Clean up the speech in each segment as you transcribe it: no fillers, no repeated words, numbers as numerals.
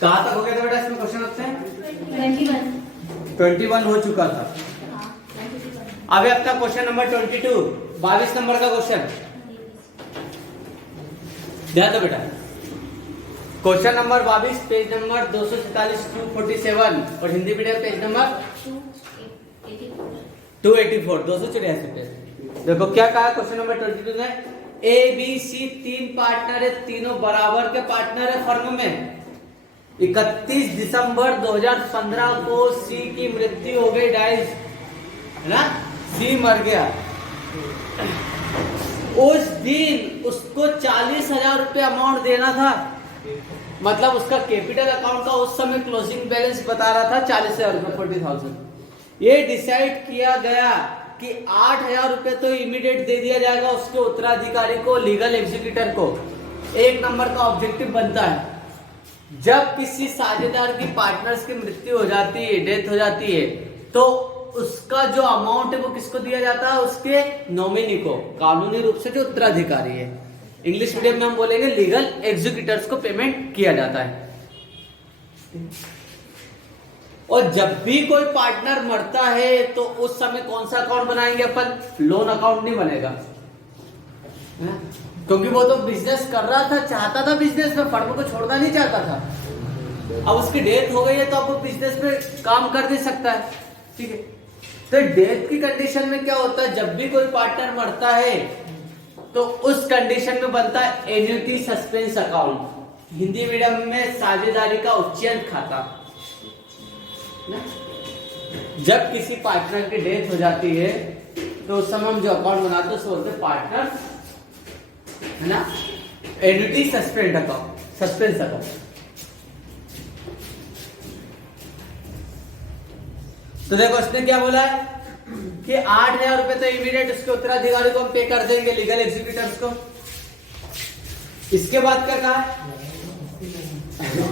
कहाँ तक हो गया था बेटा इसमें क्वेश्चन आपसे? 21 हो चुका था। अभी अपना क्वेश्चन नंबर 22, 22 नंबर का क्वेश्चन ध्यान दो बेटा। क्वेश्चन नंबर 22, पेज नंबर 246 247 और Hindi medium page number 284 284 page. देखो क्या कहा क्वेश्चन नंबर 22 में, ए बी सी तीन पार्टनर है, तीनों बराबर के पार्टनर है फर्म में। 31 दिसंबर 2015 को सी की मृत्यु हो गई, डाइज है ना, सी मर गया। उस दिन उसको 40,000 रुपये अमाउंट देना था, मतलब उसका कैपिटल अकाउंट का उस समय क्लोजिंग बैलेंस बता रहा था 40,000 रुपये, 40,000। ये डिसाइड किया गया कि 8,000 रुपये तो इमीडिएट दे दिया जाएगा उसके उत्तराधिकारी को, लीगल एग्जीक्यूटर को। एक नंबर का ऑब्जेक्टिव बनता है, जब किसी साझेदार की पार्टनर्स की मृत्यु हो जाती है, डेथ हो जाती है, तो उसका जो अमाउंट है वो किसको दिया जाता है? उसके नॉमिनी को, कानूनी रूप से जो उत्तराधिकारी है। इंग्लिश मीडियम में हम बोलेंगे लीगल एग्जीक्यूटर्स को पेमेंट किया जाता है। और जब भी कोई पार्टनर मरता है तो उस समय कौन सा अकाउंट बनाएंगे अपन? लोन अकाउंट नहीं बनेगा, क्योंकि वो तो बिजनेस कर रहा था, चाहता था बिजनेस में, फर्म को छोड़ना नहीं चाहता था। अब उसकी डेथ हो गई है तो अब वो बिजनेस में काम कर नहीं सकता है, ठीक है। तो डेथ की कंडीशन में क्या होता है, जब भी कोई पार्टनर मरता है तो उस कंडीशन में बनता है annuity suspense account, Hindi medium में साझेदारी का उच्चयन खाता। जब किसी पार्टनर की डेथ हो जाती है तो उस समय हम जो अकाउंट बनाते हैं उसको बोलते हैं पार्टनर, है ना, annuity suspend account, suspense account. तो देखो इसने क्या बोला है कि 8,000 रुपए तो इमीडिएट उसके उत्तराधिकारी को हम पे कर देंगे, लीगल एग्जीक्यूटर्स को। इसके बाद क्या कहा,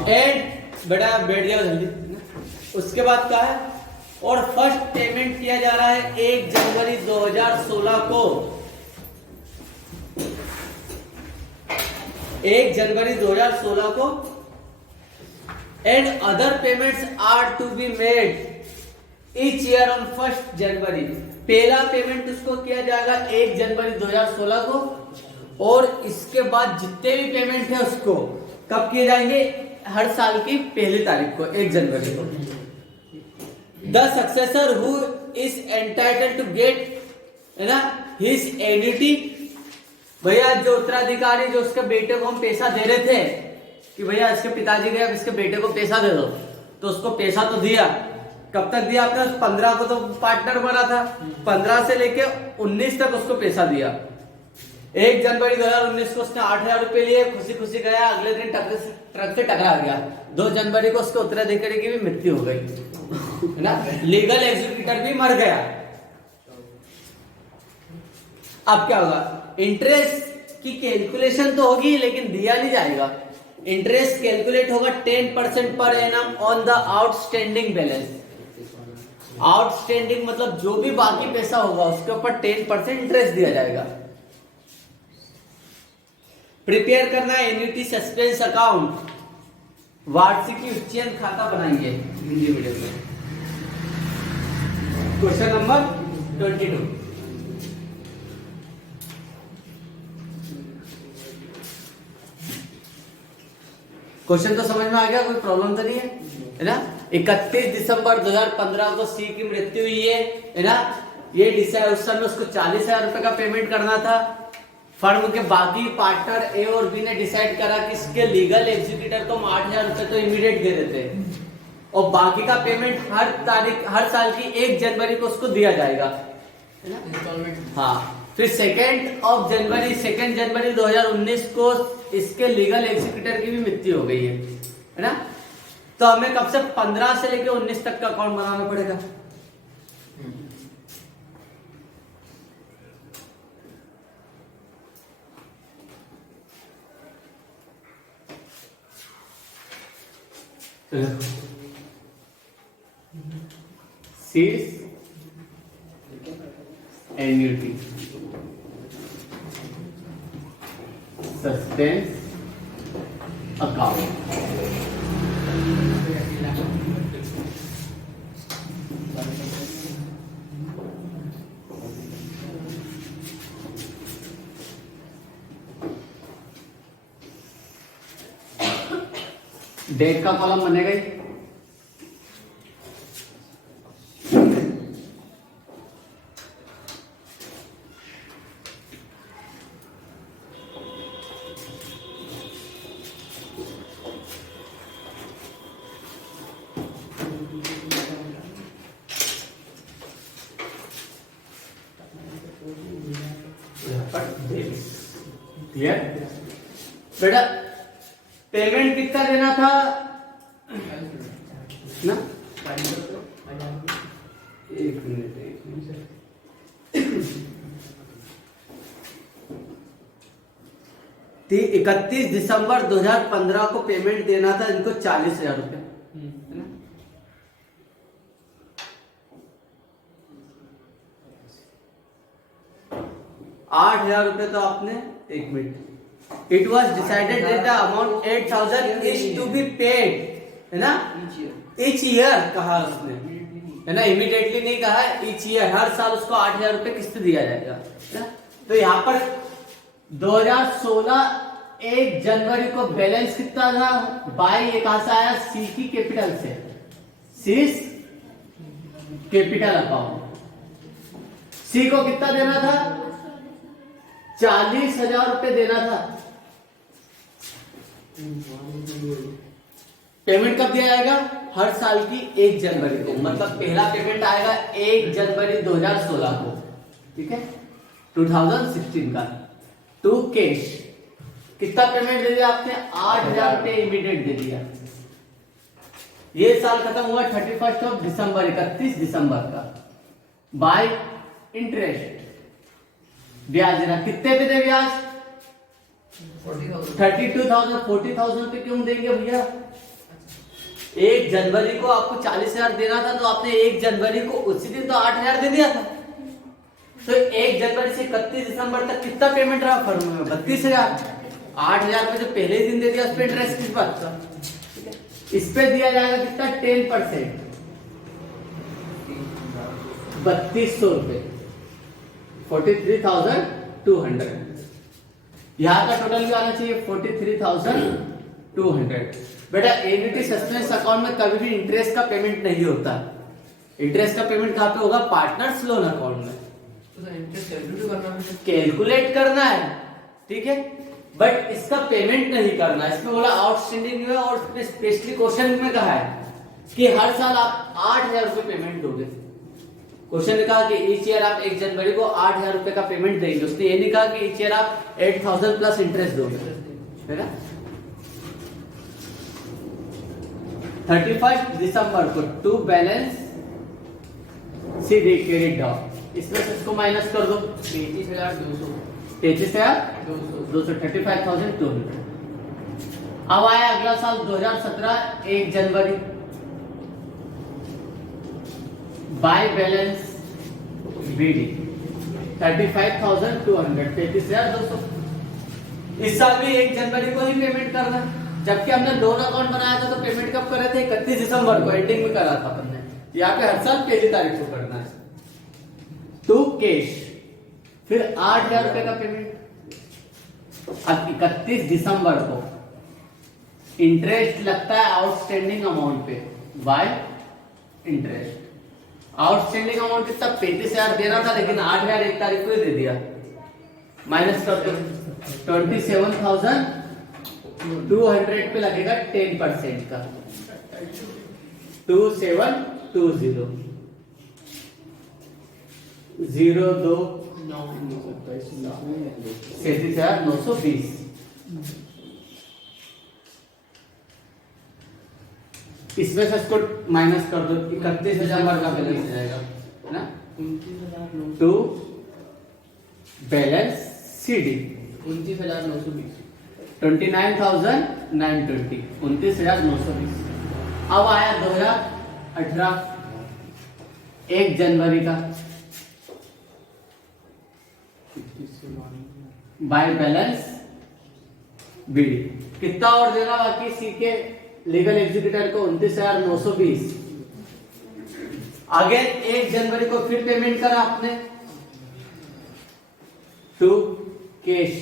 एंड बेटा बैठ जाओ जल्दी। उसके बाद क्या है, और फर्स्ट पेमेंट किया जा रहा है 1 जनवरी 2016 को, 1 जनवरी 2016 को। And other payments are to be made each year on 1 January. पहला पेमेंट उसको किया जाएगा 1 जनवरी 2016 को, और इसके बाद जितने भी पेमेंट है उसको कब किए जाएंगे? हर साल की पहली तारीख को, 1 जनवरी को। The successor who is entitled to get, है ना, हिज एन्युटी। भैया जो उत्तराधिकारी, जो उसके बेटे को हम पैसा दे रहे थे कि भैया इसके पिताजी गए, अब इसके बेटे को पैसा दे दो, तो उसको पैसा तो दिया। कब तक दिया आपने? 15 को तो पार्टनर बना था, 15 से लेके 19 तक उसको पैसा दिया। 1 जनवरी 2019 को उसने 8,000 रुपए लिए, खुशी खुशी गया, अगले दिन ट्रक से टकरा गया। 2 जनवरी को उसके उत्तराधिकारी की भी मृत्यु हो गई, है ना, लीगल एग्जीक्यूटर भी मर गया। अब क्या होगा? इंटरेस्ट की कैलकुलेशन तो होगी लेकिन दिया नहीं जाएगा। इंटरेस्ट कैलकुलेट होगा 10% per annum on the outstanding balance. Outstanding मतलब जो भी बाकी पैसा होगा उसके ऊपर 10% इंटरेस्ट दिया जाएगा। प्रिपेयर करना है एन्युटी सस्पेंस अकाउंट, वार्षिकी उच्चयन खाता बनाएंगे हिंदी मीडियम में। Question number 22। क्वेश्चन तो समझ में आ गया, कोई प्रॉब्लम तो नहीं है ना। 31 दिसंबर 2015 को सी की मृत्यु हुई है ना। ये डिसाइड, उस समय उसको 40,000 रुपए का पेमेंट करना था। फर्म के बाकी पार्टनर ए और बी ने डिसाइड करा कि इसके लीगल एग्जीक्यूटर को 8,000 रुपए तो इमीडिएट दे देते हैं, और बाकी का पेमेंट हर साल की 1 जनवरी को उसको दिया जाएगा, है ना, इंस्टॉलमेंट। हाँ, फिर 2 जनवरी 2019 को इसके लीगल एग्जीक्यूटर की भी मृत्यु हो गई है ना। तो हमें कब से 15 से लेके 19 तक का अकाउंट बनाना पड़ेगा। Seeds annuity suspense account. डेट का कॉलम बनेगा ही। क्लियर बेटा? पेमेंट कितना देना था ना? एक मिनट 31 दिसंबर 2015 को पेमेंट देना था इनको 40,000 रुपये, है ना? 8,000 रुपये तो आपने, एक minute, it was decided that the amount 8,000 is to be paid, है ना? ईच ईयर कहा उसने, है ना? इमीडिएटली नहीं कहा, ईच ईयर, हर साल उसको 8,000 रुपये किस्त दिया जाएगा, है ना? तो यहाँ पर 2016 1 जनवरी को बैलेंस कितना था? बाई ये कहां से आया? सी की कैपिटल से, सीस कैपिटल अकाउंट। सी को कितना देना था? 40,000 रुपये देना था। पेमेंट कब दिया जाएगा? हर साल की 1 जनवरी को, मतलब पहला पेमेंट आएगा 1 जनवरी 2016 को, ठीक है, 2016 का। टू कैश कितना पेमेंट दे दिया आपने? 8,000 रुपये इमीडिएट दे दिया। ये साल खत्म हुआ 31 दिसंबर, 31 दिसंबर का। बाय इंटरेस्ट, ब्याज देना। कितने पे दे ब्याज? 32,000, 40,000 पे क्यों देंगे भैया? 1 जनवरी को आपको 40,000 देना था, तो आपने 1 जनवरी को उसी दिन तो 8,000 दे दिया था। तो 1 जनवरी से 31 दिसंबर तक कितना पेमेंट रहा फर्म में? 32,000। 8,000 पे जो पहले दिन दे दिया उस पे इंटरेस्ट किस बात का? इस पे दिया जाएगा कितना? 10%, 3200 रुपए, 43,200। यहां का टोटल भी आना चाहिए 43,200। बेटा एन्युटी सस्पेंस अकाउंट में कभी भी इंटरेस्ट का पेमेंट नहीं होता। इंटरेस्ट का पेमेंट कहां पे होगा? पार्टनर्स लोन अकाउंट में। तो इंटरेस्ट कैलकुलेट करना है, ठीक है, बट इसका पेमेंट नहीं करना। इसमें बोला आउटस्टैंडिंग है, और स्पेशली क्वेश्चन में कहा है कि हर साल आप 8,000 रुपए पेमेंट दोगे। क्वेश्चन ने कहा कि ईच ईयर आप 1 जनवरी को 8,000 रुपए का पेमेंट देंगे। उसने ये नहीं कहा कि ईच ईयर आप 8,000 प्लस इंटरेस्ट दोगे, है ना? 31 दिसंबर को to balance C carried down, इसमें से इसको माइनस कर दो। 33,200, 35,200। अब आया अगला साल 2017 1 जनवरी, बाय बैलेंस बीडी 35,200, 33,200। इस साल भी 1 जनवरी को ही पेमेंट करना, जबकि हमने लोन अकाउंट बनाया था तो पेमेंट कब कर रहे थे? 31 दिसंबर को, एंडिंग में करा था हमने। यहाँ पे हर साल पहली तारीख को करना है। टू कैश, फिर 8,000 रुपए का पेमेंट। अब 31 दिसंबर को इंटरेस्ट लगता है आउटस्टैंडिंग अमाउंट पे, बाय इंटरेस्ट। आउटस्टैंडिंग अमाउंट कितना? 35,000 देना था, लेकिन 8,000 1 तारीख को ही दे दिया। माइनस कर दो, 27,200 पे लगेगा 10% का, 2720 02 37,920। इसमें से इसको माइनस कर दो, 31,000 का बैलेंस हो जाएगा, है ना? To balance CD 29,920, 29,920, 29,920। अब आया 2018 1 जनवरी का, बाय बैलेंस बीडी। कितना और देना बाकी? सी के लीगल एग्जीक्यूटर को 29,920। आगे 1 जनवरी को फिर पेमेंट करा आपने टू कैश,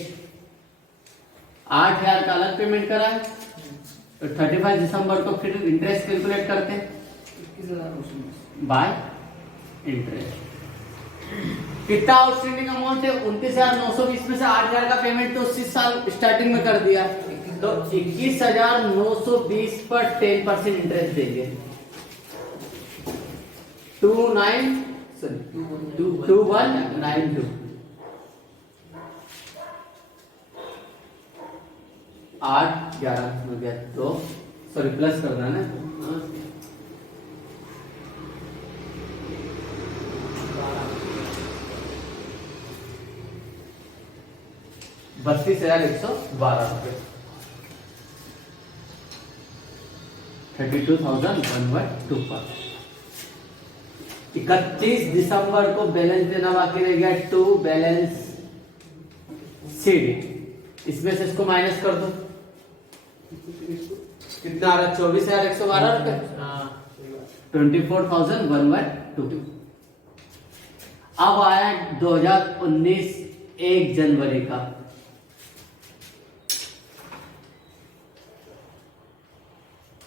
8,000 का अलग पेमेंट करा है, तो 35 दिसंबर को फिर इंटरेस्ट कैलकुलेट करते हैं बाय इंटरेस्ट। कितना आउटस्टैंडिंग अमाउंट है 29,920 में से 8,000 का पेमेंट तो उसी साल स्टार्टिंग में कर दिया, तो 21,920 पर 10% इंटरेस्ट देंगे। 2192 8 11 हो गया, तो सॉरी प्लस कर देना ना, 32,112 रुपये, 32,112 पर। 31 दिसंबर को बैलेंस देना बाकी रह गया टू बैलेंस शीट। इसमें से इसको माइनस कर दो, कितना आ रहा? 24,112 रुपये, 24,112। अब आया 2019 1 जनवरी का,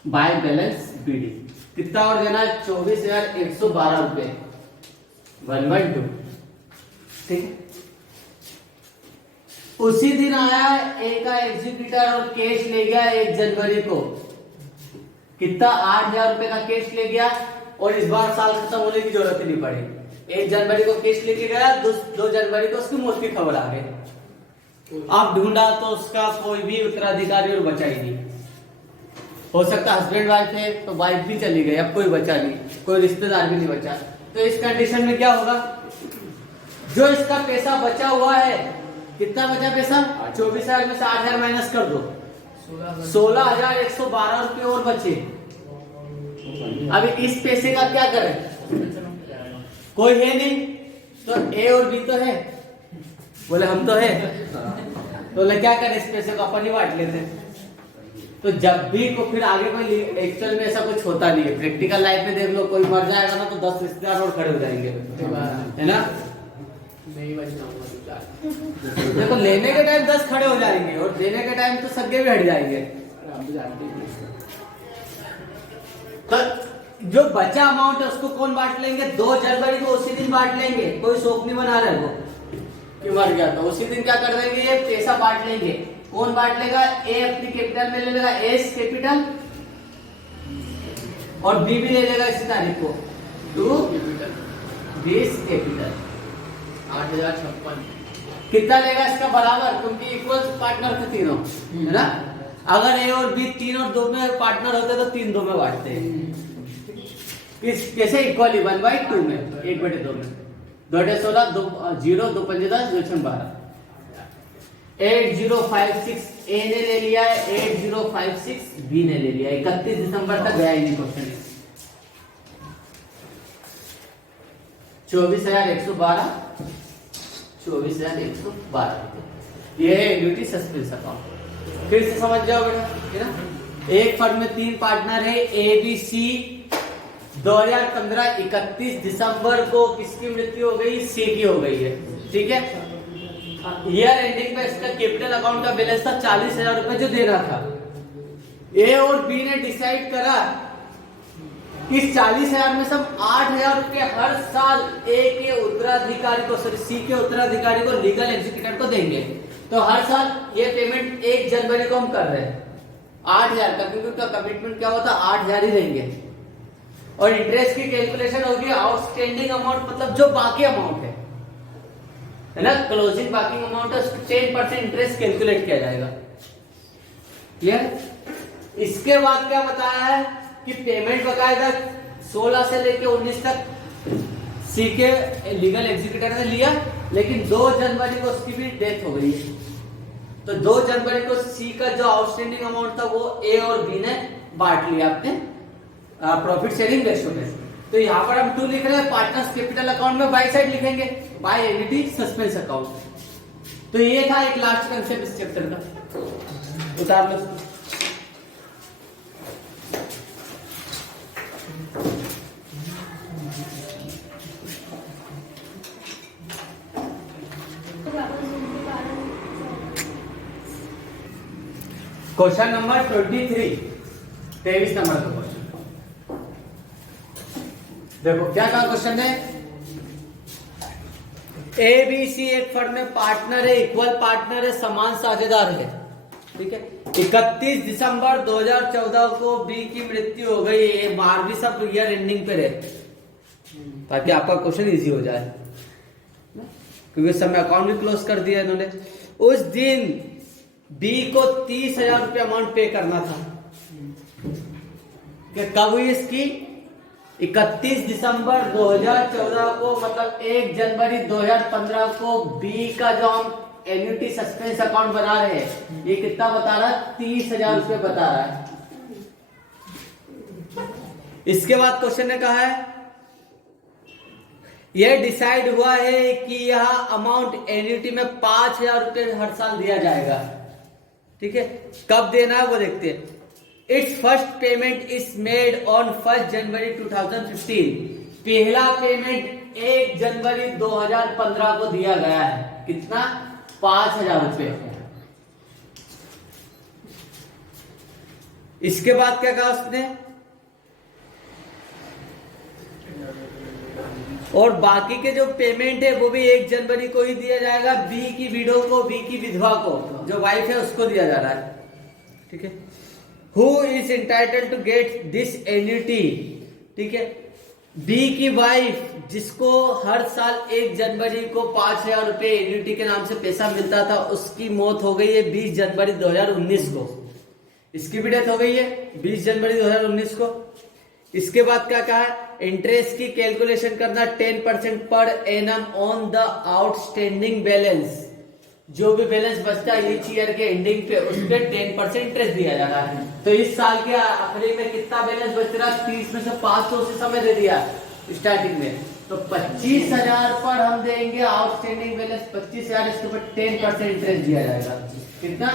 बाय बैलेंस बीडी कितना और देना है? 24,112 रुपये 112। ठीक है, उसी दिन आया ए का एग्जीक्यूटर और कैश ले गया 1 जनवरी को, कितना? 8,000 रुपए का कैश ले गया, और इस बार साल खत्म होने की जरूरत ही नहीं पड़ी। 1 जनवरी को कैश लेके गया, 2 जनवरी को उसकी मौत की खबर आ गई। अब ढूंढा तो उसका कोई भी उत्तराधिकारी और बचा ही नहीं। हो सकता हस्बैंड वाइफ है तो वाइफ भी चली गई, अब कोई बचा नहीं, कोई रिश्तेदार भी नहीं बचा। तो इस कंडीशन में क्या होगा? जो इसका पैसा बचा हुआ है, कितना बचा पैसा? 24,000 में से 8,000 माइनस कर दो, 16,112 रुपये और बचे। अभी इस पैसे का क्या करें? कोई है नहीं, तो ए और बी तो है, बोले हम तो है, तो क्या करें? इस पैसे को अपन ही बांट लेते हैं। तो जब भी को फिर आगे कोई एक्चुअल में ऐसा कुछ होता नहीं है, प्रैक्टिकल लाइफ में देख लो, कोई मर जाएगा ना तो 10 रिश्तेदार और खड़े हो जाएंगे, है ना? देखो लेने के टाइम 10 खड़े हो जाएंगे और देने के टाइम तो सगे भी हट जाएंगे। तो जो बचा अमाउंट है उसको कौन बांट लेंगे? 2 जनवरी को उसी दिन बांट लेंगे। कोई शोक नहीं बना रहा है वो कि मर गया, तो उसी दिन क्या कर देंगे? ये पैसा बांट लेंगे। कौन बांट लेगा? ए अपनी कैपिटल में ले लेगा, एस कैपिटल, और बी भी ले लेगा इसी तारीख को, 2 20 कैपिटल। 8,056 कितना लेगा इसका बराबर? क्योंकि इक्वल पार्टनर थे तीनों, है ना? अगर ए और बी 3 और 2 में पार्टनर होते तो 3 2 में बांटते हैं। किस कैसे? इक्वली 1/2 में, 1/2 में। 2 16 2 0 2 5 10 2 6 12। 8056 ए ने ले लिया है, 8056 बी ने ले लिया है। 31 दिसंबर तक गया ही नहीं क्वेश्चन। 24,112 ये है एन्युटी सस्पेंस अकाउंट। फिर से समझ जाओ बेटा, है ना? एक फर्म में 3 पार्टनर है, ए बी सी। 2015 31 दिसंबर को किसकी मृत्यु हो गई? सी की हो गई है, ठीक है? ईयर एंडिंग में इसका कैपिटल अकाउंट का बैलेंस था 40,000 रुपए जो देना था। ए और बी ने डिसाइड करा कि 40,000 में से हम 8,000 रुपए हर साल ए के उत्तराधिकारी को, सॉरी सी के उत्तराधिकारी को, लीगल एग्जीक्यूटर को देंगे। तो हर साल ये पेमेंट 1 जनवरी को हम कर रहे हैं 8,000 का, क्योंकि उनका कमिटमेंट क्या होता? 8,000 ही देंगे। और इंटरेस्ट की कैलकुलेशन होगी आउटस्टैंडिंग अमाउंट, मतलब जो बाकी अमाउंट है ना, क्लोजिंग बाकी अमाउंट है, उसको 10% इंटरेस्ट कैलकुलेट किया जाएगा। क्लियर? इसके बाद क्या बताया है कि पेमेंट बकायदा 16 से लेके 19 तक सी के लीगल एग्जीक्यूटर ने लिया, लेकिन 2 जनवरी को उसकी भी डेथ हो गई। तो 2 जनवरी को सी का जो आउटस्टैंडिंग अमाउंट था वो ए और बी ने बांट लिया अपने प्रॉफिट शेयरिंग रेशियो में। तो यहाँ पर हम 2 लिख रहे हैं, पार्टनर्स कैपिटल अकाउंट में बाई साइड लिखेंगे बाय एन्युटी सस्पेंस अकाउंट। तो ये था एक लास्ट कंसेप्ट इस चैप्टर का। उतार लो। Question number 23। 23 नंबर का क्वेश्चन देखो क्या कहा क्वेश्चन ने। ए बी सी एक फर्म में पार्टनर है, इक्वल पार्टनर है, समान साझेदार है। ठीक है, 31 दिसंबर 2014 को बी की मृत्यु हो गई। ये बार भी सब ईयर एंडिंग पे रहे ताकि आपका क्वेश्चन इजी हो जाए, क्योंकि उस समय अकाउंट भी क्लोज कर दिया इन्होंने। उस दिन बी को 30,000 रुपये अमाउंट पे करना था। कब हुई इसकी? 31 दिसंबर 2014 को, मतलब 1 जनवरी 2015 को बी का जो हम एन्युटी सस्पेंस अकाउंट बना रहे हैं, ये कितना बता रहा है? 30,000 रुपये बता रहा है। इसके बाद क्वेश्चन ने कहा है यह डिसाइड हुआ है कि यह अमाउंट एन्युटी में 5,000 रुपये हर साल दिया जाएगा। ठीक है, कब देना है वो देखते हैं। It's first payment is made on 1 जनवरी 2015। पहला पेमेंट 1 जनवरी 2015 को दिया गया है। कितना? 5,000 रुपये। इसके बाद क्या कहा उसने? और बाकी के जो पेमेंट है वो भी 1 जनवरी को ही दिया जाएगा। बी की विडो को, बी की विधवा को, जो वाइफ है उसको दिया जा रहा है। ठीक है, who is entitled to get this annuity. ठीक है, बी की वाइफ जिसको हर साल 1 जनवरी को 5,000 रुपये एन्युटी के नाम से पैसा मिलता था, उसकी मौत हो गई है 20 जनवरी 2019 को। इसकी भी डेथ हो गई है 20 जनवरी 2019 को। इसके बाद क्या कहा है? इंटरेस्ट की कैलकुलेशन करना 10% per annum on the outstanding balance. जो भी बैलेंस बचता है ईच ईयर के एंडिंग पे, उस पे 10% इंटरेस्ट दिया जा रहा है। तो इस साल के आखिरी में कितना बैलेंस बच रहा है? 30 में से 500 से समय दे दिया स्टार्टिंग में, तो 25,000 पर हम देंगे आउटस्टैंडिंग बैलेंस 25,000। इसके ऊपर 10% इंटरेस्ट दिया जाएगा। कितना?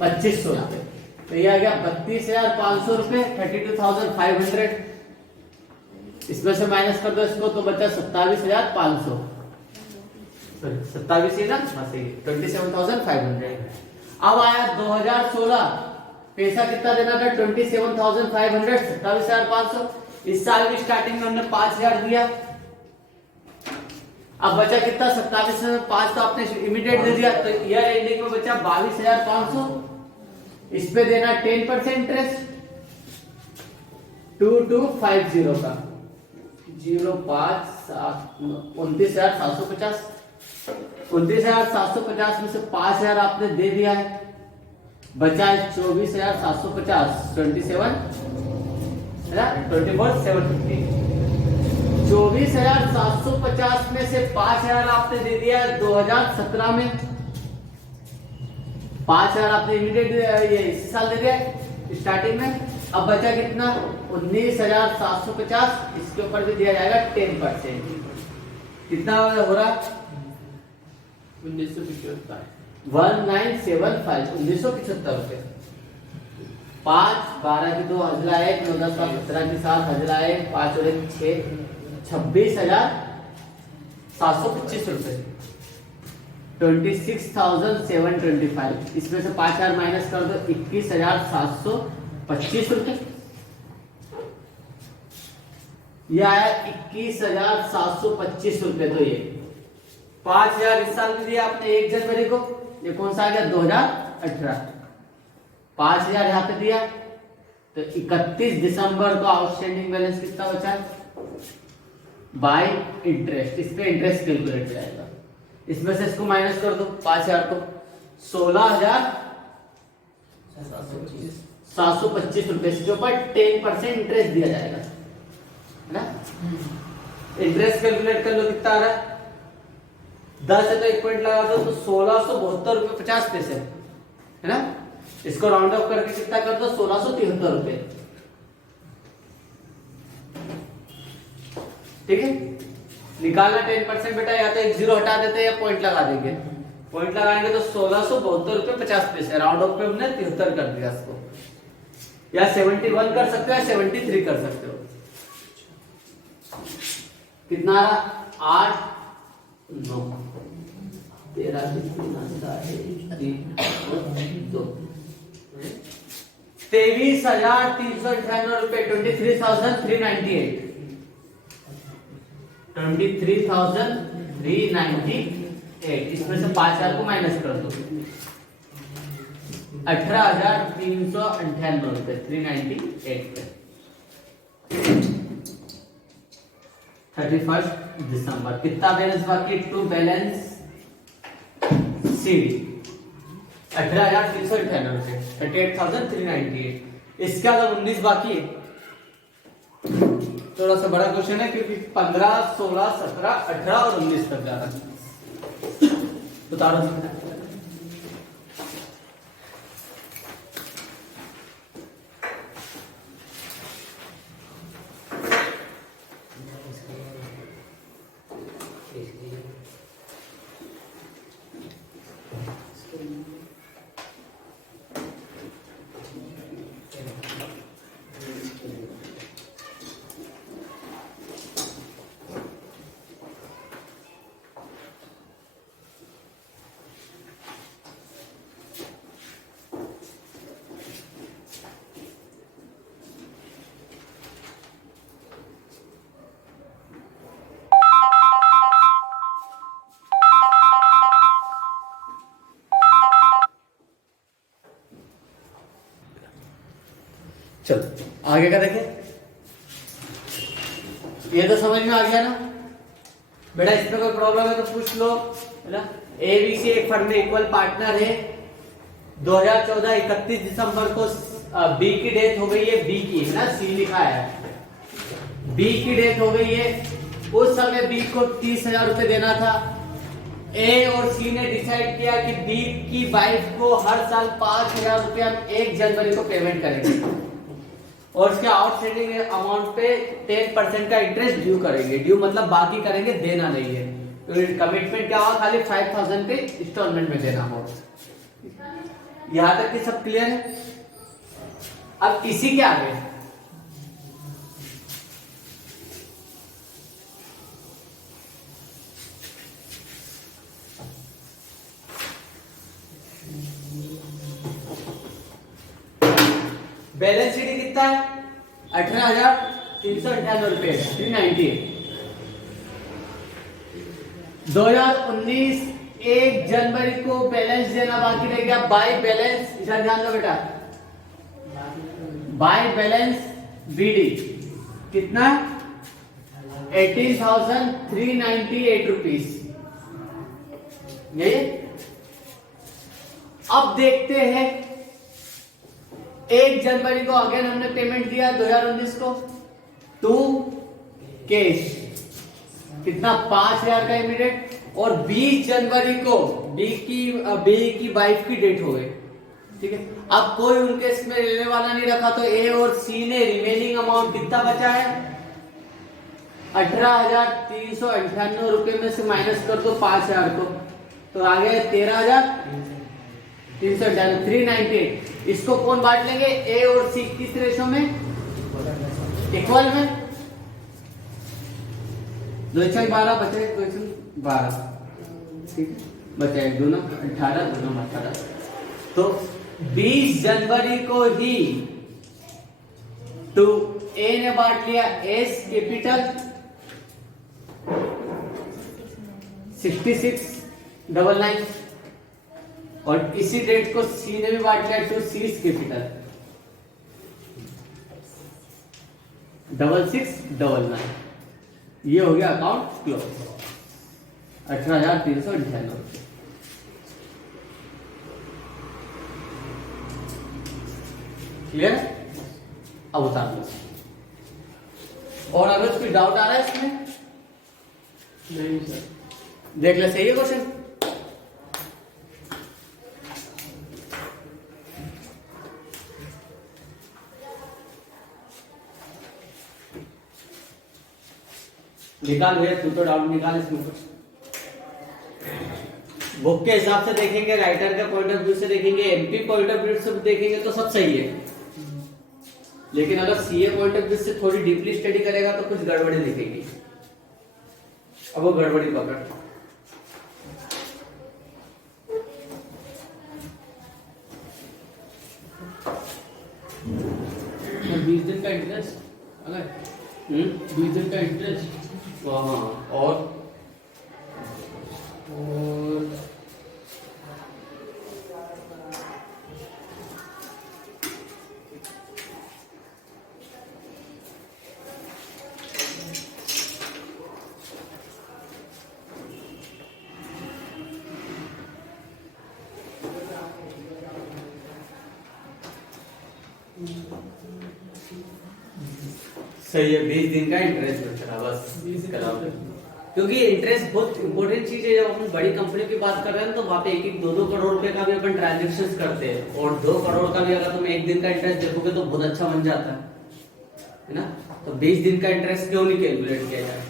2500 रुपए। तो ये आ गया 32,500 रुपए, 32,500। इसमें से माइनस कर दो इसको, तो बचा 27,500। 27 ही ना, 27,500। अब आया 2016, पैसा कितना देना था? 27,500, 27,500। इस साल की स्टार्टिंग में हमने 5,000 दिया। अब बचा कितना? 27,500 तो आपने इमीडिएट दे दिया, तो ईयर एंडिंग में बचा 22,500। इस पे देना 10% इंटरेस्ट 2250 का 29,750। 29,750 में से 5,000 आपने दे दिया है, बचा है 24,750। 24,750। 24,750 में से 5,000 आपने दे दिया है 2017 में। 5,000 आपने इमीडिएट ये इसी साल दे दिया स्टार्टिंग में। अब बचा कितना? 19,750। इसके ऊपर भी दिया जाएगा 10%। कितना हो रहा? 1975। 1975 रुपए। 5, 12 की 2 हजला 1, 9, 10, 17 की 7 हजला 1, 5 और 1 6, 26,725 रुपए। 26,725। इसमें से 5,000 माइनस कर दो, 21,725 रुपए। ये आया 21,725 रुपए। तो ये 5,000 इस साल में दिया आपने 1 जनवरी को। ये कौन सा आ गया? 2018। 5,000 यहाँ पे दिया, तो 31 दिसंबर को आउटस्टैंडिंग बैलेंस कितना बचा? Bye interest. इस पे इंटरेस्ट कैलकुलेट जाएगा। इसमें से इसको माइनस कर दो 5,000 को, 16,725 रुपए। इसके ऊपर 10% इंटरेस्ट दिया जाएगा, है ना। इंटरेस्ट कैलकुलेट कर लो कितना आ रहा है? 10 है तो 1 पॉइंट लगा दो, तो 1672 रुपए 50 पैसे, है ना। इसको राउंड ऑफ करके कितना कर दो? 1673 रुपए। ठीक है, निकालना 10% बेटा, या तो एक 0 हटा देते हैं या पॉइंट लगा देंगे। पॉइंट लगाएंगे तो 1672 रुपए 50 पैसे। राउंड ऑफ पे हमने 73 कर दिया इसको, या 71 कर सकते हो या 73 कर सकते हो। कितना? 8, 9, 13, 2, 23,398 रुपए, 23,398, 23,398। इसमें से 5,000 को माइनस कर दो, 18,398 रुपए 398 पे। 31 दिसंबर कितना बैलेंस बाकी? टू बैलेंस सी 18,398 रुपए, 38,398। इसके अलावा 19 बाकी है। थोड़ा सा बड़ा क्वेश्चन है क्योंकि 15, 16, 17, 18 और 19 तक जा रहा है। उतारो। चलो आगे का देखें। ये तो समझ में आ गया ना बेटा? इसमें कोई प्रॉब्लम है तो पूछ लो, है ना? एबीसी एक फर्म में इक्वल पार्टनर है। 2014 31 दिसंबर को बी की डेथ हो गई है। बी की है ना, सी लिखा है। बी की डेथ हो गई है। उस समय बी को 30,000 रुपए देना था। ए और सी ने डिसाइड किया कि बी की वाइफ को हर साल 5,000 रुपए हम 1 जनवरी को पेमेंट करेंगे और उसके आउटस्टैंडिंग अमाउंट पे 10% का इंटरेस्ट ड्यू करेंगे। ड्यू मतलब बाकी करेंगे, देना नहीं है। तो कमिटमेंट क्या होगा? खाली 5,000 पे इंस्टॉलमेंट में देना होगा। यहां तक कि सब क्लियर है? अब इसी के आगे बैलेंस शीट कितना है? 18,398 रुपए 398। 2019 1 जनवरी को बैलेंस देना बाकी रह गया। बाय बैलेंस, इधर ध्यान दो बेटा, बाय बैलेंस बीडी कितना? 18,398 रुपीज। ये अब देखते हैं 1 जनवरी को अगेन हमने पेमेंट दिया 2019 को टू कैश कितना? 5,000 का इमीडिएट। और 20 जनवरी को बी की वाइफ की डेट हो गई, ठीक है। अब कोई उनके इसमें लेने वाला नहीं रखा तो ए और सी ने रिमेनिंग अमाउंट कितना बचा है? 18,398 रुपए में से माइनस कर दो 5,000 को, तो आ गया 13,398। इसको कौन बांट लेंगे? ए और सी किस रेशो में? इक्वल में। 2/12 बचे 2/12, ठीक है। बचा 1 2 18 2 18। तो 20 जनवरी को ही टू ए ने बांट लिया एस कैपिटल 6699 और इसी डेट को सी ने भी बांट लिया टू सी कैपिटल 6699। ये हो गया अकाउंट क्लोज। 18,398। क्लियर? अब उतार लो। और अगर कोई डाउट आ रहा है इसमें? नहीं सर। देख ले, सही है क्वेश्चन? निकाल भैया, तू तो डाउट निकाल इसमें। बुक के हिसाब से देखेंगे, राइटर के पॉइंट ऑफ व्यू से देखेंगे, एमपी पॉइंट ऑफ व्यू से देखेंगे तो सब सही है। लेकिन अगर सीए पॉइंट ऑफ व्यू से थोड़ी डीपली स्टडी करेगा तो कुछ गड़बड़ी दिखेगी। अब वो गड़बड़ी पकड़। 20 दिन का इंटरेस्ट अगर 20 दिन का इंटरेस्ट हाँ और सही है, 20 दिन का इंटरेस्ट बच रहा बस 20 कराओ। क्योंकि इंटरेस्ट बहुत इंपॉर्टेंट चीज है। जब अपन बड़ी कंपनी की बात कर रहे हैं तो वहाँ पे 1-2 करोड़ रुपए का भी अपन ट्रांजेक्शन करते हैं, और 2 करोड़ का भी अगर तुम एक दिन का इंटरेस्ट देखोगे तो बहुत अच्छा बन जाता है ना। तो 20 दिन का इंटरेस्ट क्यों नहीं कैलकुलेट किया जाए?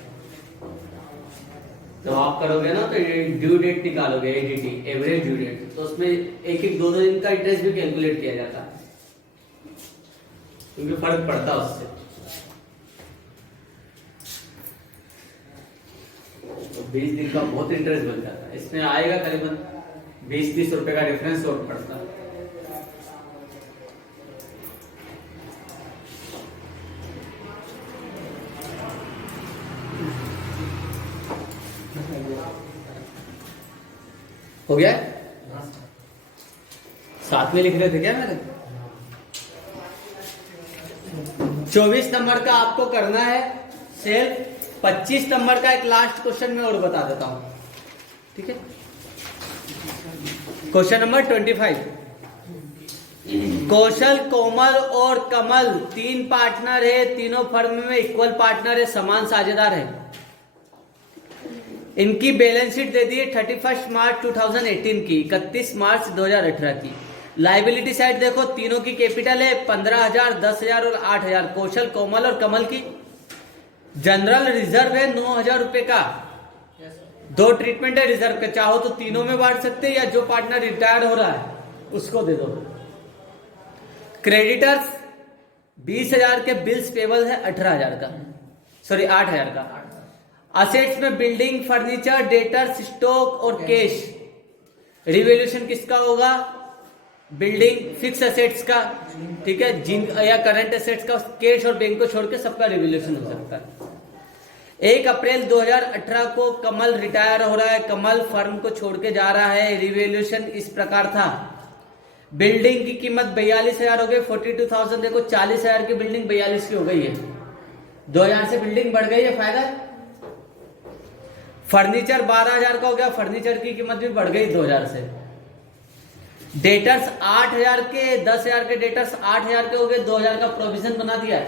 जब आप करोगे ना तो ड्यू डेट निकालोगे, एडीटी एवरेज ड्यू डेट, तो उसमें 1-2 दिन का इंटरेस्ट भी कैलकुलेट किया जाता है, क्योंकि फर्क पड़ता है उससे। तो 20 दिन का बहुत इंटरेस्ट बन जाता है। इसमें आएगा करीबन 20-30 रुपए का डिफरेंस और पड़ता है। हो गया? साथ में लिख रहे थे क्या मेरे? 24 नंबर का आपको करना है सेल्फ। 25 नंबर का एक लास्ट क्वेश्चन में और बता देता हूं, ठीक है। Question number 25। कौशल, कोमल और कमल 3 पार्टनर है, तीनों फर्म में इक्वल पार्टनर है, समान साझेदार है। इनकी बैलेंस शीट दे दी है 31 मार्च 2018 की, 31 मार्च 2018 की। लाइबिलिटी साइड देखो, तीनों की कैपिटल है 15,000, 10,000 और 8,000। कौशल, कोमल और कमल की जनरल रिजर्व है 9,000 रुपए का। 2 ट्रीटमेंट है रिजर्व का, चाहो तो तीनों में बांट सकते हैं या जो पार्टनर रिटायर हो रहा है उसको दे दो। क्रेडिटर्स 20,000 के, बिल्स पेबल है 18,000 का, सॉरी 8,000 का। असेट्स में बिल्डिंग, फर्नीचर, डेटर्स, स्टॉक और कैश। रिवैल्यूएशन किसका होगा? बिल्डिंग, फिक्स असेट्स का, ठीक है, जिन या करंट असेट्स का। कैश और बैंक को छोड़ के सबका रिवैल्यूएशन हो सकता है। 1 अप्रैल 2018 को कमल रिटायर हो रहा है, कमल फर्म को छोड़ के जा रहा है। रिवैल्यूएशन इस प्रकार था, बिल्डिंग की कीमत 42,000 हो गई, 42,000 देखो, 40,000 की बिल्डिंग 42 की हो गई है, 2,000 से बिल्डिंग बढ़ गई है, फायदा। फर्नीचर 12,000 का हो गया, फर्नीचर की कीमत भी बढ़ गई 2,000 से। डेटर्स 8,000 के, 10,000 के डेटर्स 8,000 के हो गए, 2,000 का प्रोविजन बना दिया।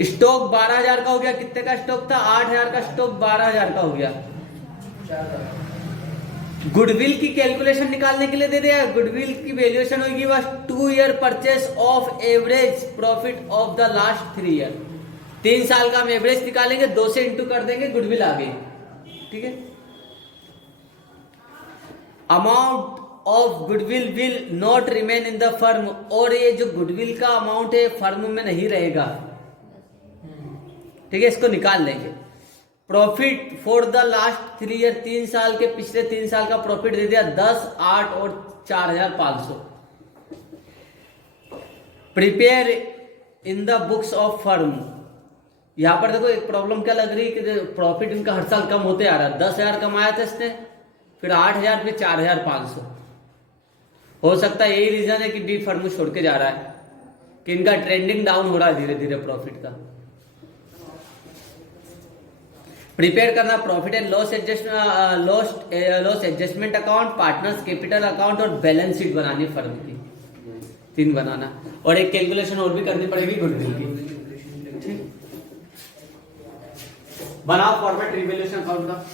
स्टॉक 12,000 का हो गया, कितने का स्टॉक था? 8,000 का स्टॉक 12,000 का हो गया। गुडविल की कैलकुलेशन निकालने के लिए दे दिया। गुडविल की वैल्यूएशन होगी बस 2 year purchase of average profit of the last 3 year. 3 साल का हम एवरेज निकालेंगे, 2 से इंटू कर देंगे, गुडविल आ गई, ठीक है। Amount of goodwill will not remain in the firm, और ये जो गुडविल का अमाउंट है फर्म में नहीं रहेगा, ठीक है, इसको निकाल लेंगे। Profit for the last 3 year, 3 साल के पिछले 3 साल का प्रॉफिट दे दिया 10, 8 और 4,500। Prepare in the books of firm. यहां पर देखो एक प्रॉब्लम क्या लग रही है कि प्रॉफिट इनका हर साल कम होते आ रहा है। 10,000 कमाया था इसने, फिर 8,000 पे 4,500। हो सकता है यही रीजन है कि डी फर्म छोड़ के जा रहा है, कि इनका ट्रेंडिंग डाउन हो रहा है धीरे धीरे प्रॉफिट का। प्रिपेयर करना profit and loss adjustment account, partners capital account और बैलेंस शीट बनानी फर्म की, 3 बनाना। और एक कैलकुलेशन और भी करनी पड़ेगी गुडविल की, ठीक। बनाओ फॉर्मेट रिवैल्यूएशन अकाउंट का।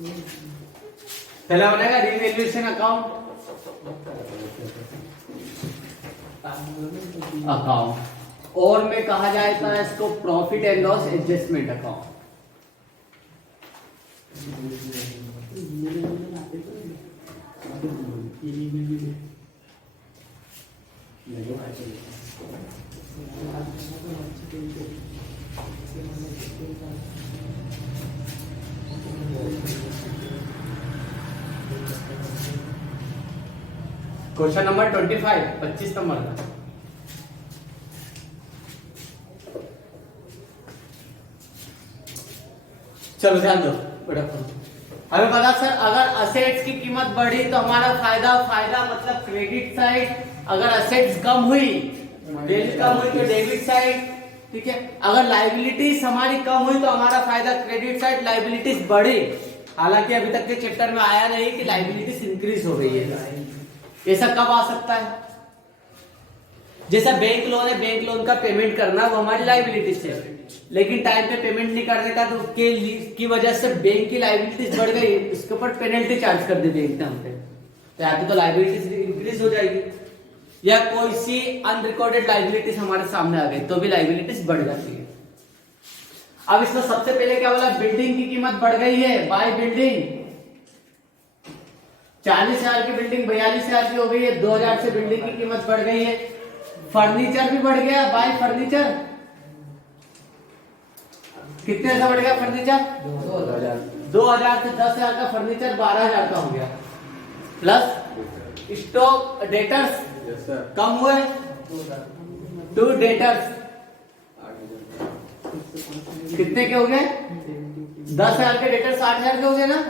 पहला बनेगा रिवैल्यूएशन अकाउंट, और में कहा जाता है इसको profit and loss adjustment account. Question number 25 number का। चलो ध्यान दो बेटा। हमें पता सर अगर असेट्स की कीमत बढ़ी तो हमारा फायदा मतलब क्रेडिट साइड, अगर असेट्स कम हुई तो डेबिट साइड, ठीक है। अगर लाइबिलिटीज हमारी कम हुई तो हमारा फायदा क्रेडिट साइड, लाइबिलिटीज बढ़ी, हालांकि अभी तक के चैप्टर में आया नहीं कि लाइबिलिटीज इंक्रीज हो गई है। ऐसा कब आ सकता है? जैसा बैंक लोन है, बैंक लोन का पेमेंट करना वो हमारी लाइबिलिटीज है, लेकिन टाइम पे पेमेंट नहीं करने का तो की वजह से बैंक की लाइबिलिटीज बढ़ गई, उसके ऊपर पेनल्टी चार्ज कर दी बैंक ने हमसे, तो यहाँ पे तो लाइबिलिटीज इंक्रीज हो जाएगी। या कोई सी अनरिकॉर्डेड लाइबिलिटीज हमारे सामने आ गई तो भी लाइबिलिटीज बढ़ जाती है। अब इसमें सबसे पहले क्या बोला, बिल्डिंग की कीमत बढ़ गई है, बाय बिल्डिंग 40,000 की बिल्डिंग 42,000 की हो गई है, 2,000 से बिल्डिंग की कीमत बढ़ गई है। फर्नीचर भी बढ़ गया, बाय फर्नीचर कितने से बढ़ गया फर्नीचर? 2,000 से 10,000 का फर्नीचर 12,000 का हो गया। प्लस स्टॉक डेटर्स कम हुए, 2 डेटर्स कितने के हो गए? 10,000 के डेटर्स 8,000 के हो गए ना?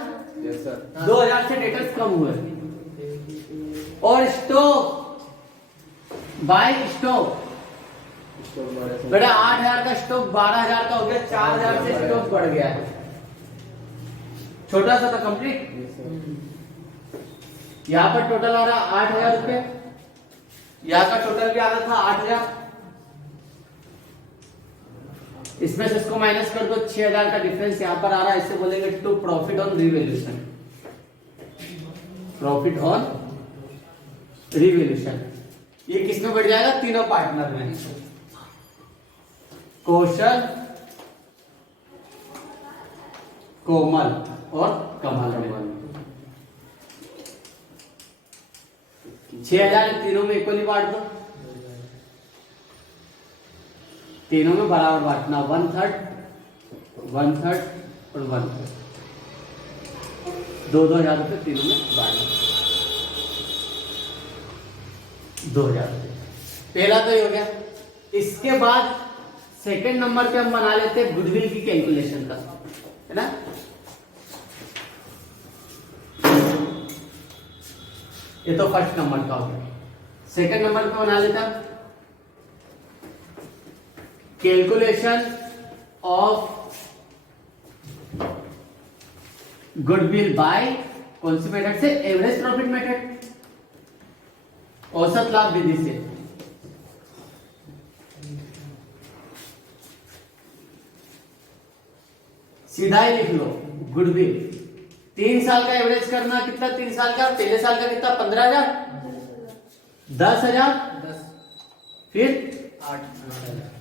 2,000 से डेटर्स कम हुए। और स्टॉक बाय स्टॉक बेटा 8,000 का स्टॉक 12,000 का हो गया, 4,000 से स्टॉक बढ़ गया है। छोटा सा था कंप्लीट। यहाँ पर टोटल आ रहा 8,000 रुपए, यहाँ का टोटल भी आ रहा था 8,000, इसमें से इसको माइनस कर दो, 6,000 का डिफरेंस यहाँ पर आ रहा है, इससे बोलेंगे to profit on revaluation, profit on revaluation. ये किसमें बढ़ जाएगा? तीनों पार्टनर में, कौशल, कोमल और कमल में। 6,000 तीनों में इक्वली बांट दो, तीनों में बराबर बांटना, 1/3 1/3 और 1/3, 2,000 रुपए तीनों में बांटना, 2,000 रुपए। पहला तो ये हो गया। इसके बाद सेकंड नंबर पे हम बना लेते हैं गुडविल की कैलकुलेशन का, है ना। ये तो फर्स्ट नंबर का हो गया। सेकंड नंबर पे बना लेता कैलकुलेशन ऑफ गुडविल बाय कौन सी मेथड से? एवरेज प्रॉफिट मेथड, औसत लाभ विधि से। सीधा ही लिख लो गुडविल 3 साल का एवरेज करना, कितना 3 साल का? पहले साल का कितना? 15,000, 10,000, फिर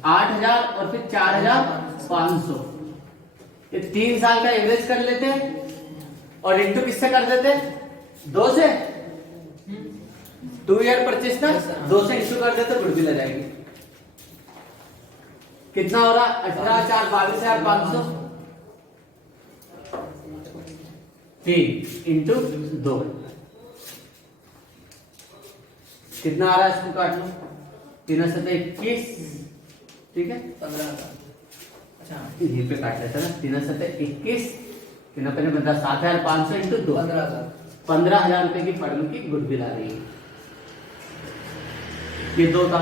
8,000 और फिर 4,500। ये 3 साल का एवरेज कर लेते और इंटू किससे कर देते? 2 से, 2 ईयर परचेज था, 2 से इंटू कर देते, गुडविल आ जाएगी। कितना हो रहा? 18,000, 22,500, 3 इंटू 2 कितना आ रहा है? इसको काट लो, 3 से 21, ठीक है, 15,000। अच्छा यहीं पे काट लेते ना, 3 से 21, 3 पे 15, 7,500 इंटू 2, 15,000 रुपए की फर्म की गुडविल आ रही है। ये 2 था।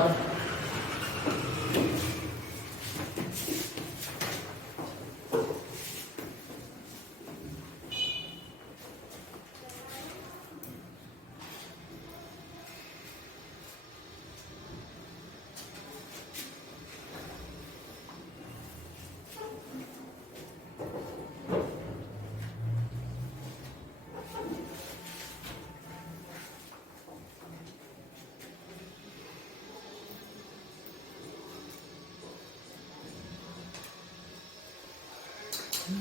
ठीक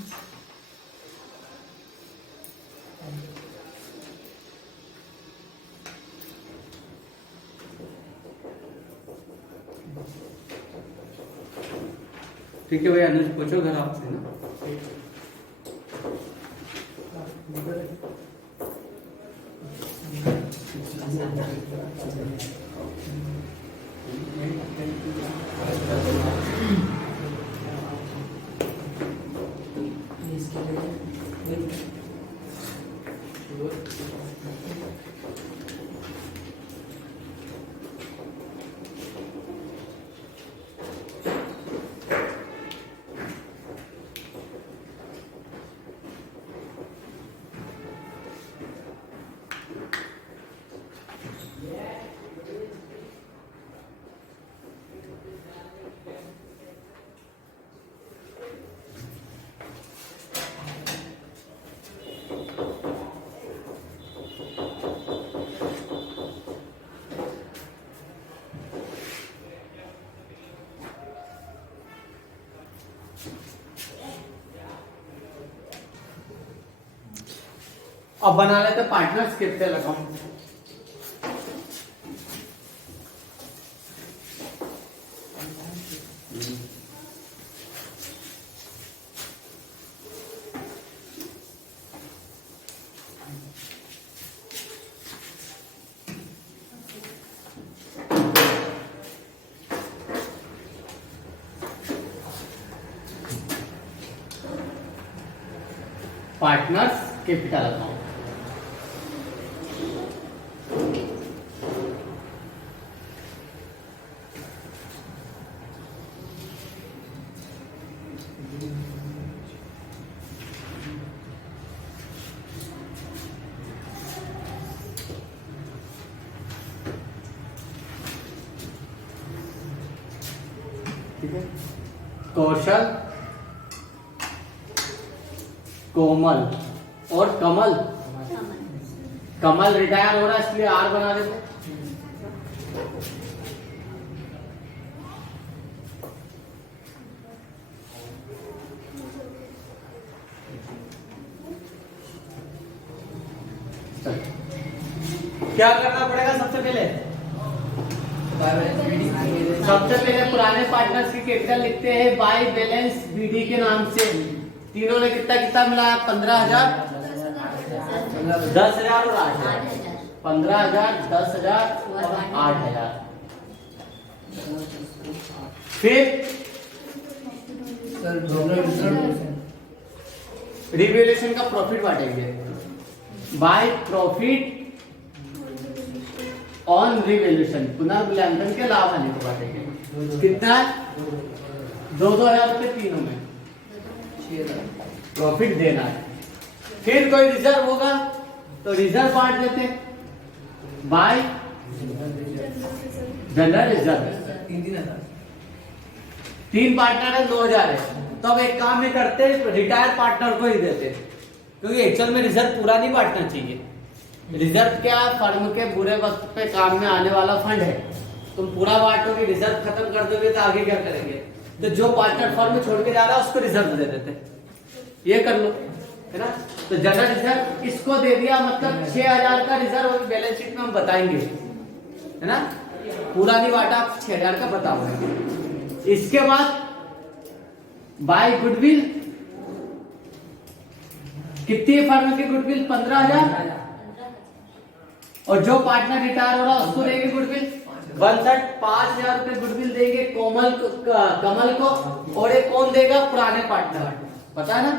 है भैया, अनुज पूछो घर आपसे ना। अब बना लेते पार्टनर्स कितने लगाऊं। Partners capital account. Kaushal, Komal और कमल। कमल रिटायर हो रहा है इसलिए आर बना देते। क्या करना पड़ेगा सबसे पहले? सबसे पहले पुराने पार्टनर्स की कैपिटल लिखते हैं बाय बैलेंस बीडी के नाम से। तीनों ने कितना कितना मिलाया? 15,000, 10,000 और 8,000। 15,000, 10,000 और 8,000। फिर रिवैल्यूएशन का प्रॉफिट बांटेंगे बाय प्रॉफिट ऑन रिवैल्यूएशन, पुनर्मूल्यांकन के लाभ हानि को बांटेंगे। कितना? 2,000 रुपए तीनों में प्रॉफिट देना है। फिर कोई रिजर्व होगा तो रिजर्व बांट देते बाय जनरल रिजर्व। 3 पार्टनर है, 2,000 है, तो अब एक काम नहीं करते, रिटायर पार्टनर को ही देते, क्योंकि एक्चुअल में रिजर्व पूरा नहीं बांटना चाहिए। रिजर्व क्या? फर्म के बुरे वक्त पे काम में आने वाला फंड है। तुम पूरा बांटोगे, रिजर्व खत्म कर दोगे तो आगे क्या करेंगे? तो जो पार्टनर फर्म छोड़ के जा रहा है उसको रिजर्व दे देते, ये कर लो, है ना। तो जनरल रिजर्व इसको दे दिया, मतलब 6,000 का रिजर्व बैलेंस शीट में हम बताएंगे, है ना। पूरा नहीं बांटा, आप 6,000 का बताओगे। इसके बाद बाय गुडविल, कितनी है फर्म की गुडविल? 15,000। और जो पार्टनर रिटायर हो रहा है उसको देंगे गुडविल 5,000 रुपए गुडविल देंगे कमल को। और एक कौन देगा? पुराने पार्टनर, पता है ना।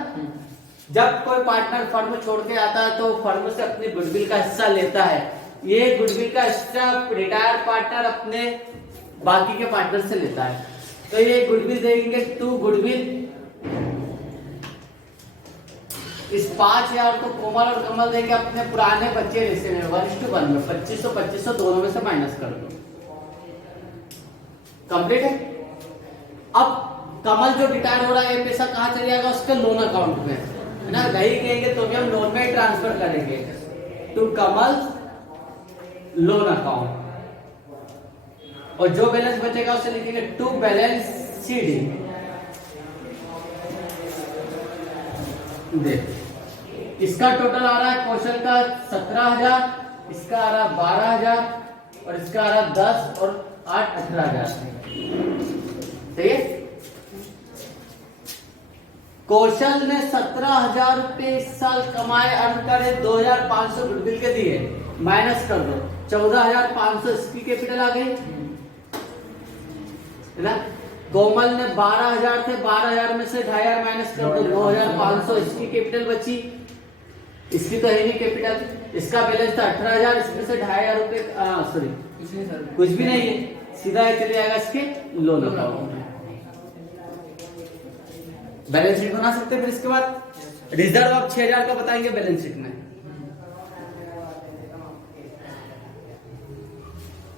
जब कोई पार्टनर फर्म छोड़ के आता है तो फर्म से अपनी गुडविल का हिस्सा लेता है। ये गुडविल का हिस्सा रिटायर पार्टनर अपने बाकी के पार्टनर से लेता है। तो ये गुडविल देंगे टू गुडविल। इस 5,000 को कोमल और कमल देंगे अपने पुराने बच्चे हिस्से में 1:1 में। 2500 दोनों में से माइनस कर दो। कंप्लीट है। अब कमल जो रिटायर हो रहा है, ये पैसा कहाँ चले जाएगा? उसके लोन अकाउंट में, है ना। नहीं कहेंगे तो भी हम लोन में ट्रांसफर करेंगे टू कमल लोन अकाउंट। और जो बैलेंस बचेगा उसे लिखेंगे टू बैलेंस सीडी। देख इसका टोटल आ रहा है कौशल का 17,000, इसका आ रहा 12,000 और इसका आ रहा 10 और 8 18,000। सही है। कौशल ने 17,000 रुपए इस साल कमाए, अर्न करे, 2,500 गुडविल के दिए, माइनस कर दो 14,500 इसकी कैपिटल आ गई है ना। कोमल ने 12,000 थे, 12,000 में से 2,500 माइनस कर दो, 2,500 इसकी कैपिटल बची, इसकी तो है नहीं कैपिटल। इसका बैलेंस था 18,000, इसमें से 2,500 रुपए सॉरी कुछ भी नहीं है, सीधा चले जाएगा इसके लोन अकाउंट में। बैलेंस शीट बना सकते हैं। फिर इसके बाद रिजर्व आप 6,000 का बताएंगे बैलेंस शीट में।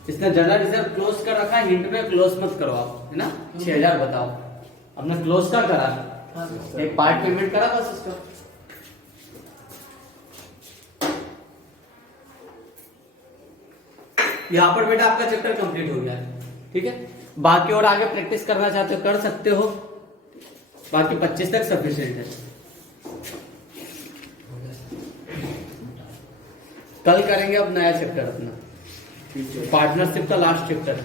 इसने जनरल रिजर्व क्लोज कर रखा है, हिंट में क्लोज मत करो आप, है ना। 6,000 बताओ, हमने क्लोज का करा, एक पार्ट पेमेंट करा बस इसका। यहां पर बेटा आपका चैप्टर कंप्लीट हो गया है, ठीक है। बाकी और आगे प्रैक्टिस करना चाहते हो कर सकते हो, बाकी 25 तक सफिशिएंट है। कल करेंगे अब नया चैप्टर अपना, पार्टनरशिप का लास्ट चैप्टर।